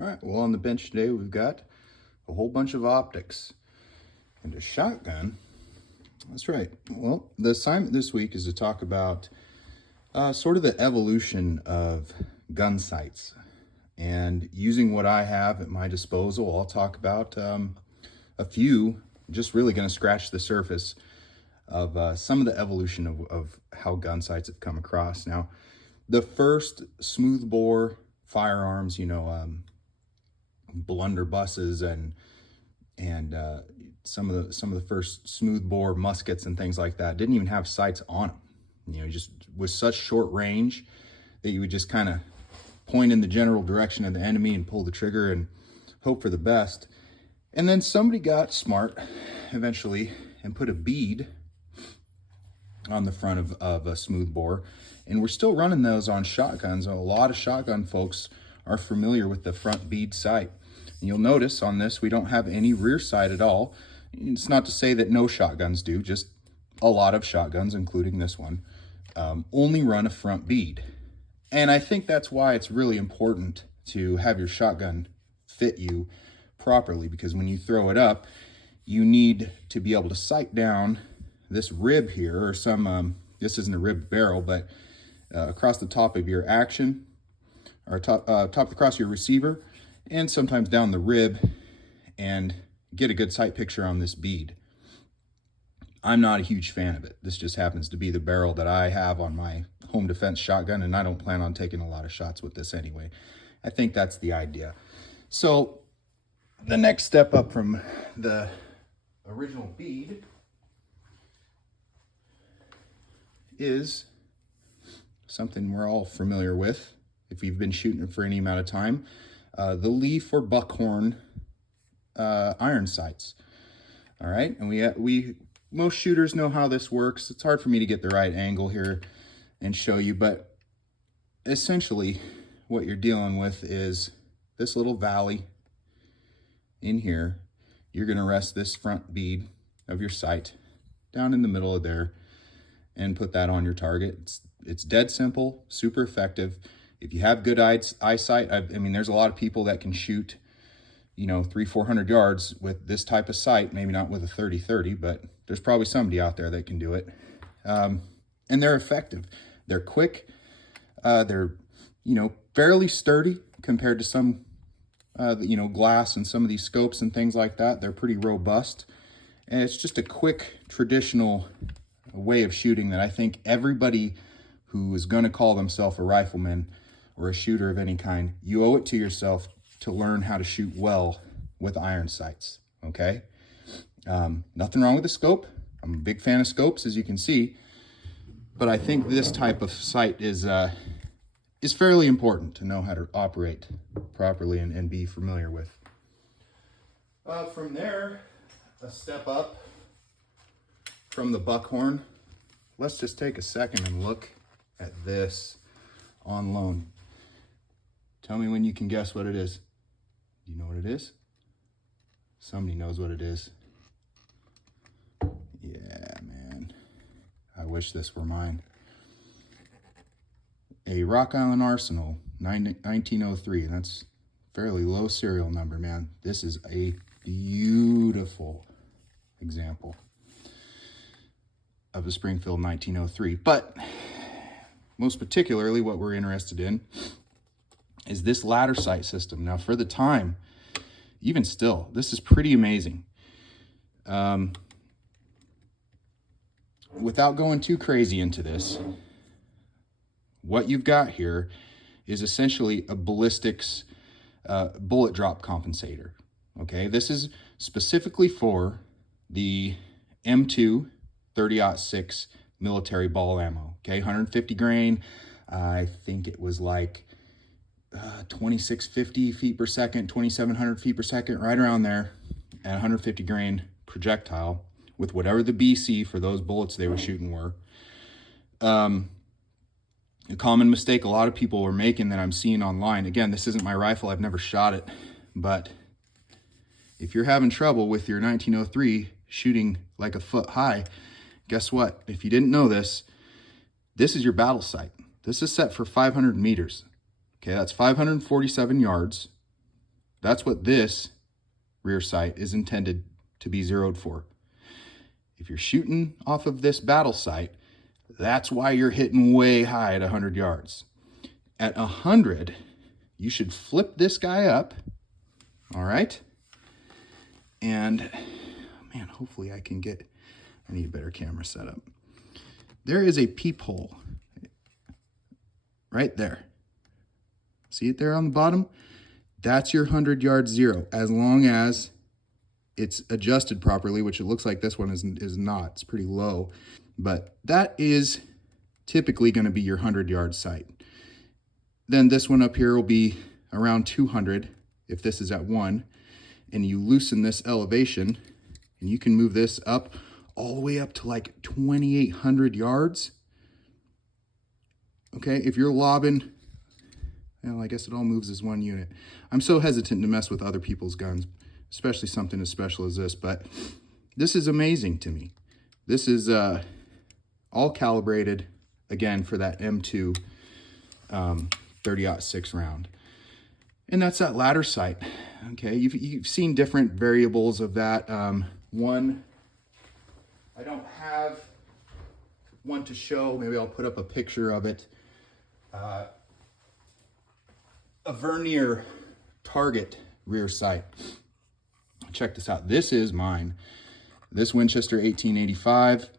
All right, well, on the bench today, we've got a whole bunch of optics and a shotgun. That's right. Well, the assignment this week is to talk about sort of the evolution of gun sights. And using what I have at my disposal, I'll talk about a few, just really going to scratch the surface of some of the evolution of how gun sights have come across. Now, the first smoothbore firearms, blunderbusses and some of the first smoothbore muskets and things like that didn't even have sights on them. Just with such short range that you would just kind of point in the general direction of the enemy and pull the trigger and hope for the best. And then somebody got smart eventually and put a bead on the front of a smoothbore, and we're still running those on shotguns. A lot of shotgun folks are familiar with the front bead sight. And you'll notice on this we don't have any rear sight at all. It's not to say that no shotguns do, just a lot of shotguns, including this one, only run a front bead. And I think that's why it's really important to have your shotgun fit you properly, because when you throw it up, you need to be able to sight down this rib here, or this isn't a ribbed barrel, but across the top of your action, or top across your receiver, and sometimes down the rib, and get a good sight picture on this bead. I'm not a huge fan of it. This just happens to be the barrel that I have on my home defense shotgun, and I don't plan on taking a lot of shots with this anyway. I think that's the idea. So the next step up from the original bead is something we're all familiar with if you've been shooting it for any amount of time, the leaf or buckhorn iron sights. All right, and we most shooters know how this works. It's hard for me to get the right angle here and show you, but essentially what you're dealing with is this little valley in here. You're going to rest this front bead of your sight down in the middle of there and put that on your target. It's dead simple, super effective. If you have good eyesight, I mean, there's a lot of people that can shoot, 300-400 yards with this type of sight, maybe not with a 30-30, but there's probably somebody out there that can do it. And they're effective. They're quick. They're, fairly sturdy compared to some, glass and some of these scopes and things like that. They're pretty robust. And it's just a quick, traditional way of shooting that I think everybody who is going to call themselves a rifleman or a shooter of any kind, you owe it to yourself to learn how to shoot well with iron sights, okay? Nothing wrong with the scope. I'm a big fan of scopes, as you can see, but I think this type of sight is fairly important to know how to operate properly and be familiar with. From there, a step up from the buckhorn, let's just take a second and look at this on loan. Tell me when you can guess what it is. Do you know what it is? Somebody knows what it is. Yeah, man. I wish this were mine. A Rock Island Arsenal, 1903, and that's fairly low serial number, man. This is a beautiful example of a Springfield 1903. But most particularly what we're interested in is this ladder sight system. Now, for the time, even still, this is pretty amazing. Without going too crazy into this, what you've got here is essentially a ballistics bullet drop compensator. Okay, this is specifically for the M2 30-06 military ball ammo. Okay, 150 grain. I think it was like 2650 feet per second, 2700 feet per second, right around there, and 150 grain projectile with whatever the BC for those bullets they were shooting were. A common mistake a lot of people are making that I'm seeing online, again, this isn't my rifle, I've never shot it, but if you're having trouble with your 1903 shooting like a foot high, guess what? If you didn't know this, this is your battle sight. This is set for 500 meters. Okay, that's 547 yards. That's what this rear sight is intended to be zeroed for. If you're shooting off of this battle sight, that's why you're hitting way high at 100 yards. At 100, you should flip this guy up, all right? And, man, hopefully I need a better camera setup. There is a peephole right there. See it there on the bottom? That's your 100-yard zero, as long as it's adjusted properly, which it looks like this one is not. It's pretty low. But that is typically going to be your 100-yard sight. Then this one up here will be around 200 if this is at 1. And you loosen this elevation, and you can move this up all the way up to like 2,800 yards. Okay, if you're lobbing, well, I guess it all moves as one unit. I'm so hesitant to mess with other people's guns, especially something as special as this, but this is amazing to me. This is all calibrated, again, for that M2 30-06 round. And that's that ladder sight. Okay, you've seen different variables of that. One, I don't have one to show. Maybe I'll put up a picture of it. A Vernier target rear sight. Check this out. This is mine. This Winchester 1885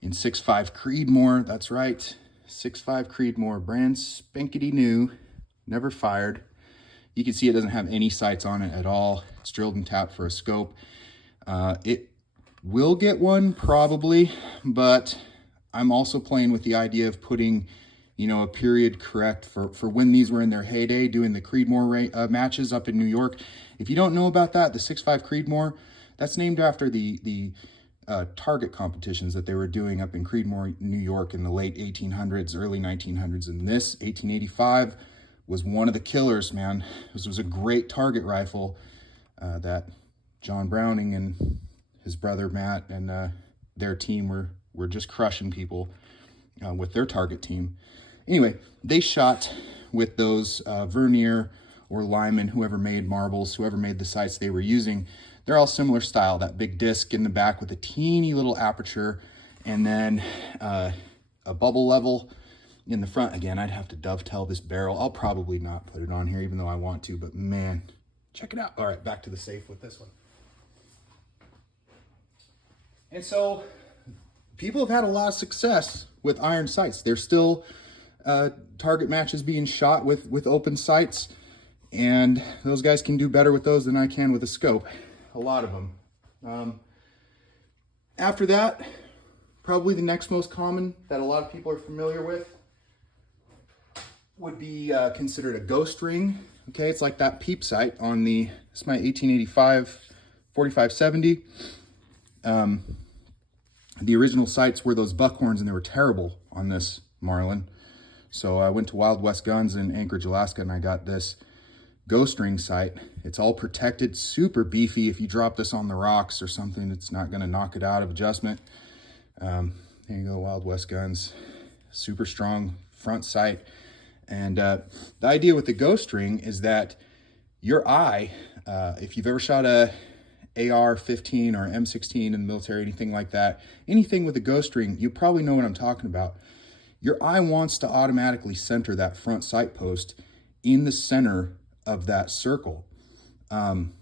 in 6.5 Creedmoor. That's right, 6.5 Creedmoor, brand spankety new, never fired. You can see it doesn't have any sights on it at all. It's drilled and tapped for a scope. It will get one probably, but I'm also playing with the idea of putting, you know, a period correct for when these were in their heyday, doing the Creedmoor matches up in New York. If you don't know about that, the 6.5 Creedmoor, that's named after the target competitions that they were doing up in Creedmoor, New York in the late 1800s, early 1900s. And this 1885 was one of the killers, man. This was a great target rifle that John Browning and his brother Matt and their team were just crushing people with their target team. Anyway, they shot with those Vernier or Lyman, whoever made marbles, whoever made the sights they were using. They're all similar style, that big disc in the back with a teeny little aperture, and then a bubble level in the front. Again, I'd have to dovetail this barrel. I'll probably not put it on here, even though I want to, but man, check it out. All right, back to the safe with this one. And so people have had a lot of success with iron sights. There's still target matches being shot with open sights, and those guys can do better with those than I can with a scope. A lot of them. After that, probably the next most common that a lot of people are familiar with would be considered a ghost ring. Okay, it's like that peep sight on it's my 1885 4570. The original sights were those buckhorns, and they were terrible on this Marlin. So I went to Wild West Guns in Anchorage, Alaska, and I got this ghost ring sight. It's all protected, super beefy. If you drop this on the rocks or something, it's not going to knock it out of adjustment. There you go, Wild West Guns. Super strong front sight. And the idea with the ghost ring is that your eye, if you've ever shot a AR-15 or M16 in the military, anything like that, anything with a ghost ring, you probably know what I'm talking about. Your eye wants to automatically center that front sight post in the center of that circle. And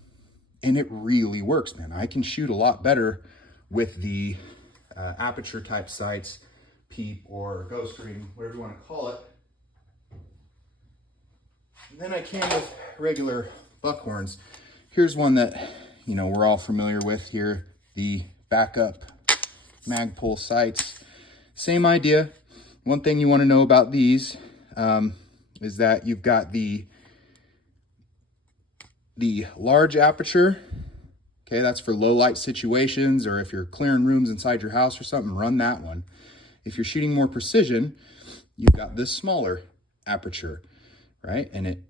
it really works, man. I can shoot a lot better with the aperture type sights, peep or ghost ring, whatever you want to call it, than I can with regular buckhorns. Here's one that, you know, we're all familiar with here, the backup Magpul sights. Same idea. One thing you want to know about these is that you've got the large aperture. Okay, that's for low light situations, or if you're clearing rooms inside your house or something, run that one. If you're shooting more precision, you've got this smaller aperture, right? And it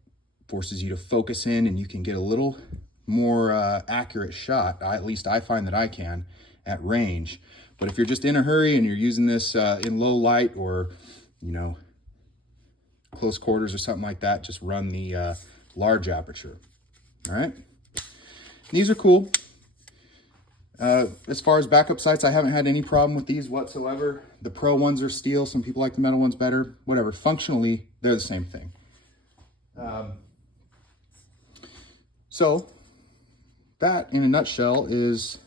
forces you to focus in, and you can get a little more accurate shot. At least I find that I can at range. But if you're just in a hurry and you're using this in low light, or, you know, close quarters or something like that, just run the large aperture. All right. These are cool. As far as backup sights, I haven't had any problem with these whatsoever. The Pro ones are steel. Some people like the metal ones better. Whatever. Functionally, they're the same thing. So that, in a nutshell, is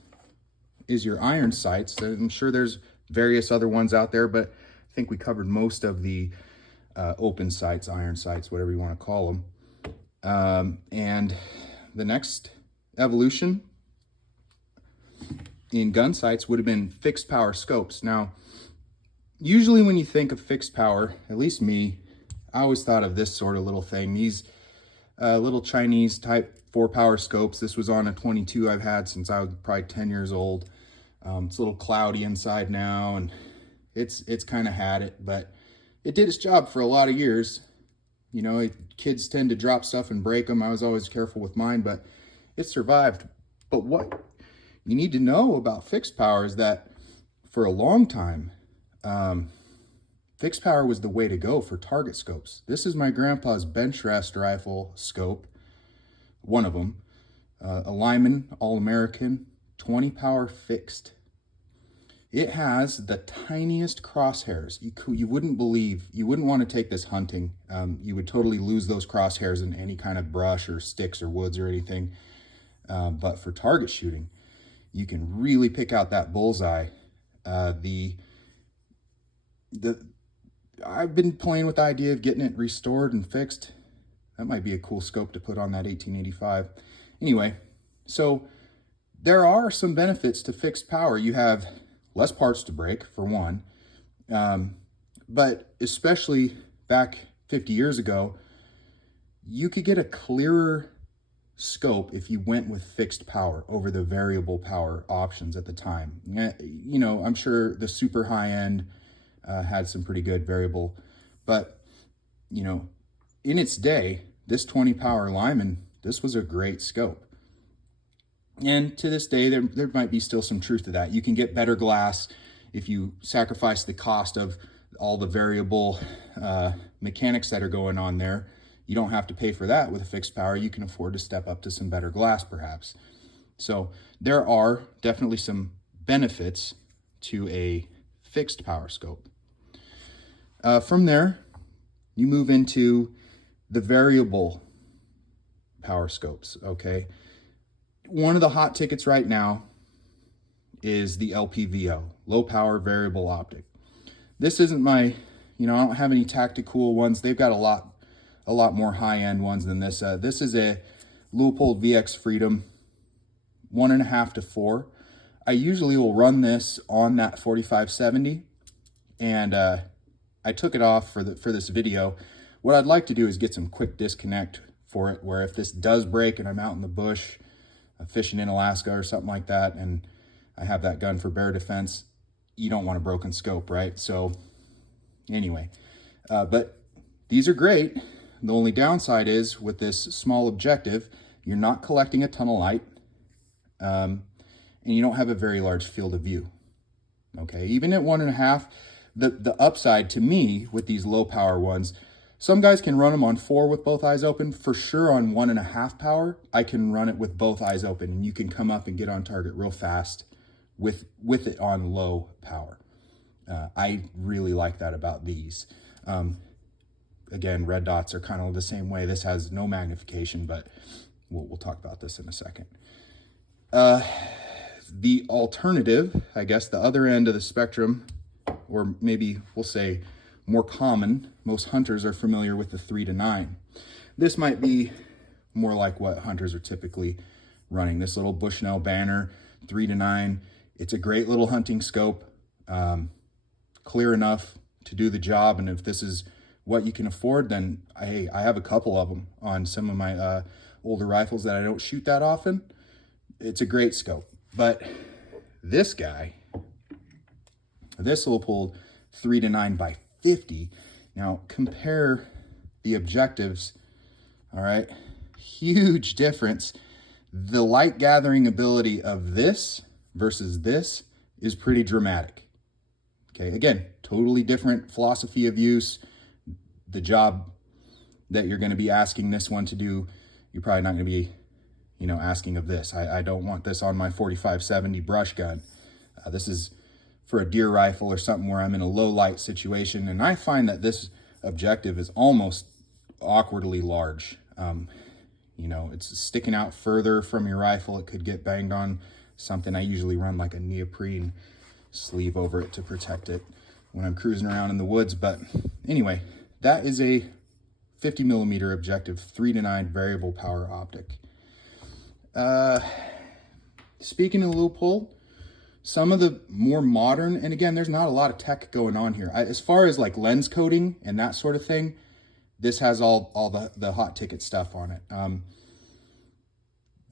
your iron sights. I'm sure there's various other ones out there, but I think we covered most of the open sights, iron sights, whatever you want to call them. And the next evolution in gun sights would have been fixed power scopes. Now, usually when you think of fixed power, at least me, I always thought of this sort of little thing. These little Chinese type 4-power scopes. This was on a 22 I've had since I was probably 10 years old. It's a little cloudy inside now, and it's kind of had it, but it did its job for a lot of years. You know, kids tend to drop stuff and break them. I was always careful with mine, but it survived. But what you need to know about fixed power is that for a long time, fixed power was the way to go for target scopes. This is my grandpa's bench rest rifle scope, one of them, a Lyman All-American 20 power fixed. It has the tiniest crosshairs. You wouldn't believe, you wouldn't want to take this hunting. You would totally lose those crosshairs in any kind of brush or sticks or woods or anything. But for target shooting, you can really pick out that bullseye. I've been playing with the idea of getting it restored and fixed. That might be a cool scope to put on that 1885. Anyway, so there are some benefits to fixed power. You have less parts to break, for one, but especially back 50 years ago, you could get a clearer scope if you went with fixed power over the variable power options at the time. You know, I'm sure the super high end had some pretty good variable, but you know, in its day, this 20 power Lyman, this was a great scope. And to this day, there might be still some truth to that. You can get better glass if you sacrifice the cost of all the variable mechanics that are going on there. You don't have to pay for that with a fixed power. You can afford to step up to some better glass, perhaps. So there are definitely some benefits to a fixed power scope. From there, you move into the variable power scopes, okay? One of the hot tickets right now is the LPVO, low power variable optic. This isn't my, you know, I don't have any tactical ones. They've got a lot more high-end ones than this. This is a Leupold VX Freedom 1.5 to 4. I usually will run this on that 4570, and I took it off for this video. What I'd like to do is get some quick disconnect for it, where if this does break and I'm out in the bush, fishing in Alaska or something like that, and I have that gun for bear defense, you don't want a broken scope, right? So anyway, but these are great. The only downside is with this small objective, you're not collecting a ton of light, and you don't have a very large field of view. Okay, even at 1.5, the upside to me with these low power ones, some guys can run them on 4 with both eyes open. For sure on 1.5 power, I can run it with both eyes open, and you can come up and get on target real fast with it on low power. I really like that about these. Again, red dots are kind of the same way. This has no magnification, but we'll talk about this in a second. The alternative, I guess the other end of the spectrum, or maybe we'll say more common, most hunters are familiar with the 3 to 9. This might be more like what hunters are typically running. This little Bushnell Banner 3 to 9. It's a great little hunting scope, clear enough to do the job. And if this is what you can afford, then I have a couple of them on some of my older rifles that I don't shoot that often. It's a great scope. But this guy, this Leupold 3 to 9 by 50. Now compare the objectives, all right? Huge difference. The light gathering ability of this versus this is pretty dramatic. Okay, again, totally different philosophy of use. The job that you're going to be asking this one to do, you're probably not going to be you know, asking of this. I don't want this on my 45-70 brush gun. This is for a deer rifle or something where I'm in a low light situation. And I find that this objective is almost awkwardly large. You know, it's sticking out further from your rifle. It could get banged on something. I usually run like a neoprene sleeve over it to protect it when I'm cruising around in the woods. But anyway, that is a 50mm objective, 3-9 variable power optic. Speaking of Leupold, some of the more modern, and again, there's not a lot of tech going on here. As far as like lens coating and that sort of thing, this has all the hot ticket stuff on it.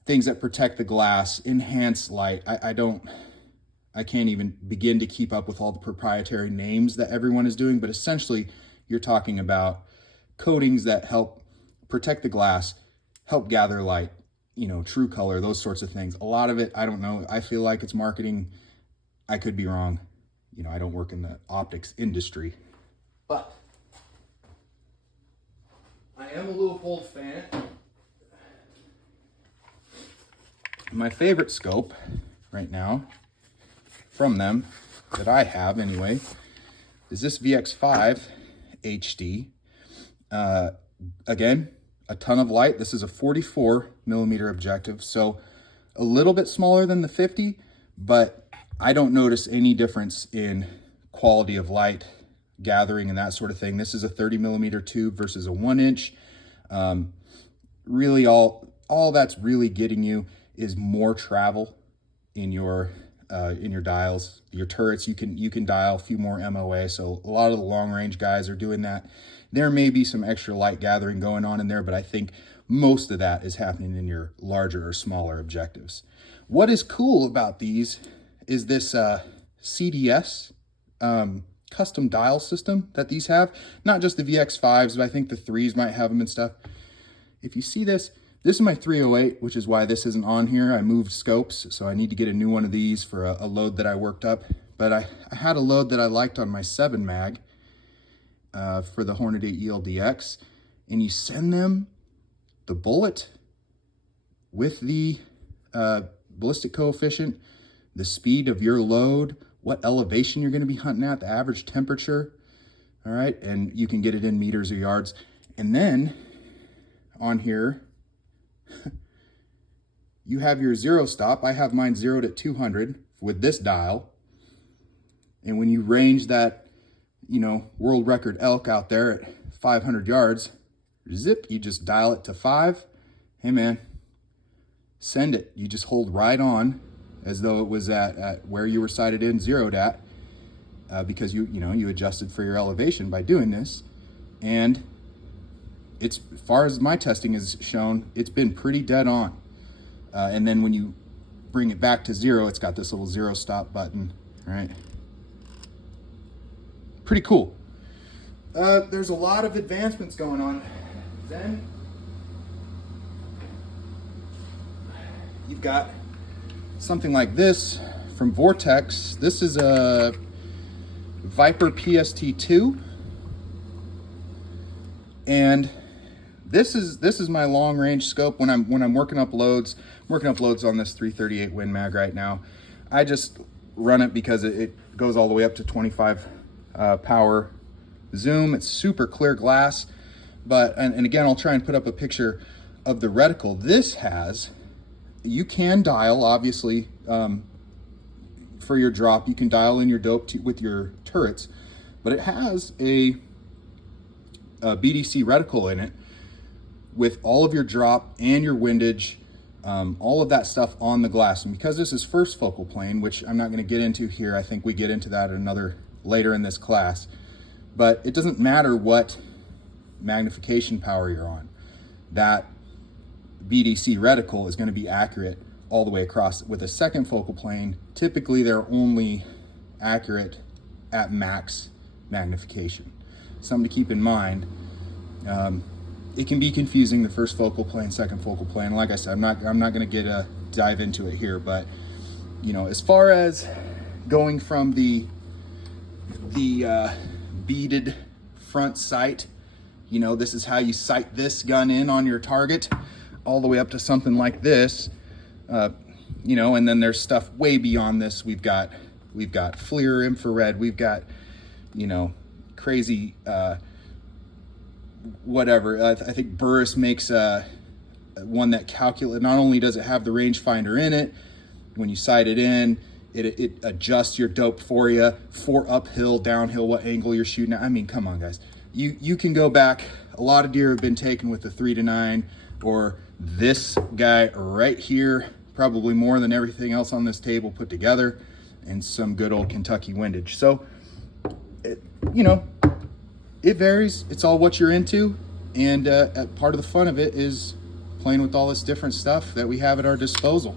Things that protect the glass, enhance light. I can't even begin to keep up with all the proprietary names that everyone is doing, but essentially you're talking about coatings that help protect the glass, help gather light, you know, true color, those sorts of things. A lot of it, I don't know. I feel like it's marketing. I could be wrong. You know, I don't work in the optics industry, but I am a Leupold fan. My favorite scope right now from them, that I have anyway, is this VX5 HD. Again, a ton of light. This is a 44mm objective, so a little bit smaller than the 50, but I don't notice any difference in quality of light gathering and that sort of thing. This is a 30mm tube versus a 1-inch. Really all that's really getting you is more travel in your dials. Your turrets, you can dial a few more MOA, so a lot of the long range guys are doing that. There may be some extra light gathering going on in there, but I think most of that is happening in your larger or smaller objectives. What is cool about these is this CDS custom dial system that these have. Not just the VX5s, but I think the 3s might have them and stuff. If you see this is my 308, which is why this isn't on here. I moved scopes, so I need to get a new one of these for a load that I worked up. But I had a load that I liked on my 7 mag for the Hornady ELDX, and you send them the bullet with the ballistic coefficient, the speed of your load, what elevation you're going to be hunting at, the average temperature, all right, and you can get it in meters or yards. And then on here, you have your zero stop. I have mine zeroed at 200 with this dial. And when you range that, you know, world record elk out there at 500 yards, zip, you just dial it to 5. Hey man, send it. You just hold right on as though it was at where you were sighted in, zeroed at, because you adjusted for your elevation by doing this. And it's, as far as my testing has shown, it's been pretty dead on. And then when you bring it back to 0, it's got this little zero stop button, right? Pretty cool. There's a lot of advancements going on. Then you've got something like this from Vortex. This is a Viper PST2, and this is my long range scope when I'm working up loads. I'm working up loads on this 338 Win Mag right now. I just run it because it goes all the way up to 25 power zoom. It's super clear glass, but and again, I'll try and put up a picture of the reticle. This has, you can dial obviously for your drop. You can dial in your dope with your turrets, but it has a BDC reticle in it with all of your drop and your windage, all of that stuff on the glass. And because this is first focal plane, which I'm not going to get into here, I think we get into that later in this class, but it doesn't matter what magnification power you're on. That BDC reticle is going to be accurate all the way across. With a second focal plane, typically they're only accurate at max magnification. Something to keep in mind. It can be confusing, the first focal plane, second focal plane. Like I said, I'm not going to dive into it here, but you know, as far as going from the beaded front sight, you know, this is how you sight this gun in on your target. all the way up to something like this, you know, and then there's stuff way beyond this. We've got FLIR infrared, we've got, you know, crazy, whatever. I think Burris makes one that calculate, not only does it have the rangefinder in it, when you sight it in, it adjusts your dope for you, for uphill, downhill, what angle you're shooting at. I mean, come on, guys. You can go back. A lot of deer have been taken with the 3-9, or this guy right here, probably more than everything else on this table put together, and some good old Kentucky windage. So, you know, it varies. It's all what you're into, and part of the fun of it is playing with all this different stuff that we have at our disposal.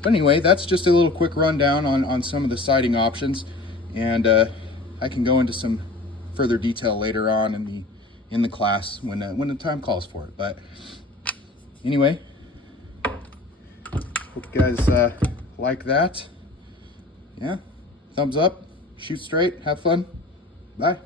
But anyway, that's just a little quick rundown on some of the sighting options, and I can go into some further detail later on in the class when the time calls for it. But anyway, hope you guys like that. Yeah, thumbs up, shoot straight, have fun, bye.